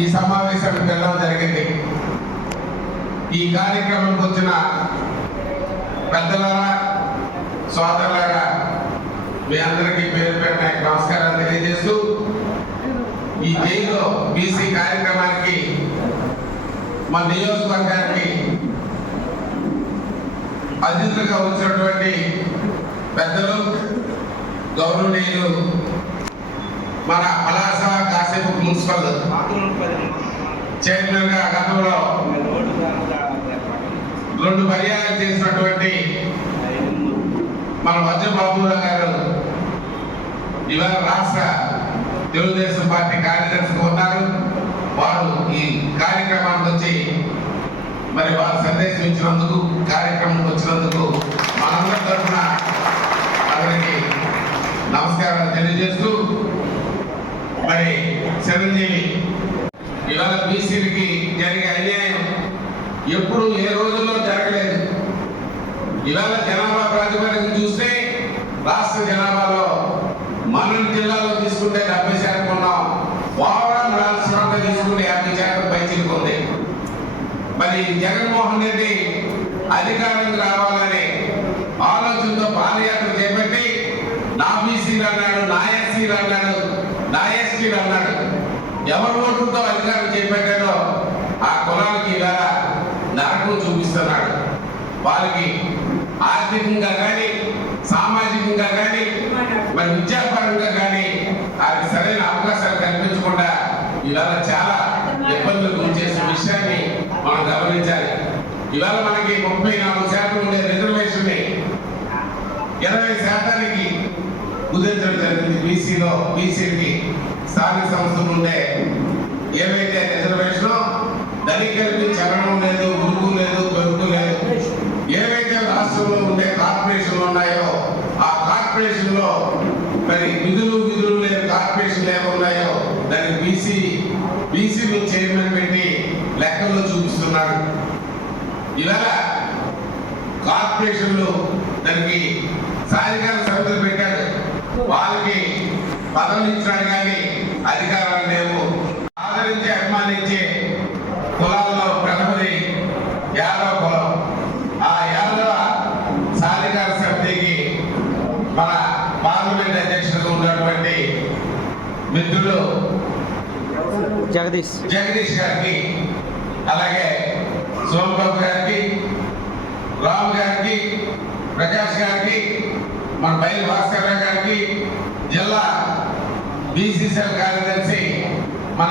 ఈ సమావేశానికి వెళ్ళడం జరిగింది. ఈ కార్యక్రమంకి వచ్చిన పెద్దలారా సోదరులారా మీ అందరికీ పేరు పెట్టిన నమస్కారాలు తెలియజేస్తూ ఈ జైల్లో బీసీ కార్యక్రమానికి మా నియోజకవర్గానికి అతిథులుగా వచ్చినటువంటి పెద్దలు గౌరవనీయులు మన పలాస కాసేపు మున్సిపల్ చైర్మన్గా గతంలో రెండు పర్యాలు చేసినటువంటి మన వజ్రబాబురావు గారు ఇవాళ రాష్ట్ర తెలుగుదేశం పార్టీ కార్యదర్శిగా ఉన్నారు. వారు ఈ కార్యక్రమానికి వచ్చి మరి వారు సందేశం ఇచ్చినందుకు కార్యక్రమం వచ్చినందుకు మనందరి తరఫున అతనికి నమస్కారాలు తెలియజేస్తూ మరి చిరంజీవి ఇవాళ బీసీలకి జరిగే అన్యాయం ఎప్పుడు ఏ రోజుల్లో జరగలేదు. ఇవాళ జనాభా ప్రాతిపదికన చూస్తే రాష్ట్ర జనాభాలో మన జిల్లాలో తీసుకుంటే డెబ్బై శాతం ఉన్నాం. ఓవరాల్ రాష్ట్రంలో తీసుకుంటే యాభై శాతం పైచిలకు ఉంది. మరి జగన్మోహన్ రెడ్డి అధికారానికి రావాలనే ఆలోచనతో పాదయాత్ర చేపట్టి నా బీసీలు అన్నాడు నా ఎస్సీలు అన్నాడు ఎవరు ఓటుతో అధికారం చేపట్టారో ఆ కులాలకి ఇలా నరకం చూపిస్తున్నాడు. వారికి ఆర్థికంగా కానీ సామాజికంగా కానీ మరి విద్యాపరంగా కానీ వారికి సరైన అవకాశాలు కల్పించకుండా ఇవాళ చాలా ఇబ్బందులు గురి విషయాన్ని మనం గమనించాలి. ఇవాళ మనకి ముప్పై నాలుగు శాతం ఉండే రిజర్వేషన్ ఇరవై శాతానికి కుదించడం జరిగింది బీసీలో బీసీకి స్థానిక సంస్థలు ఉండే ఏవైతే రిజర్వేషన్ ధనికులకి చలనం లేదు ఉరుకు లేదు పెరుగు లేదు. ఏవైతే రాష్ట్రంలో ఉండే కార్పొరేషన్లు ఉన్నాయో ఆ కార్పొరేషన్లో మరి విధులు విధులు లేని కార్పొరేషన్లు ఏమున్నాయో దానికి బీసీ బీసీలు చైర్మన్ పెట్టి లెక్కల్లో చూపిస్తున్నాడు ఇవాళ కార్పొరేషన్లు దానికి సాధికార సమితులు పెట్టాడు వాళ్ళకి పదవులు ఇచ్చినాడు మిత్రులు. జగదీష్. జగదీష్ గారికి అలాగే సోమబాబు గారికి రామ్ గారికి ప్రకాష్ గారికి మన బయలు భాస్కర్ గారికి జిల్లా బీసీసీఎల్ కార్యదర్శి మన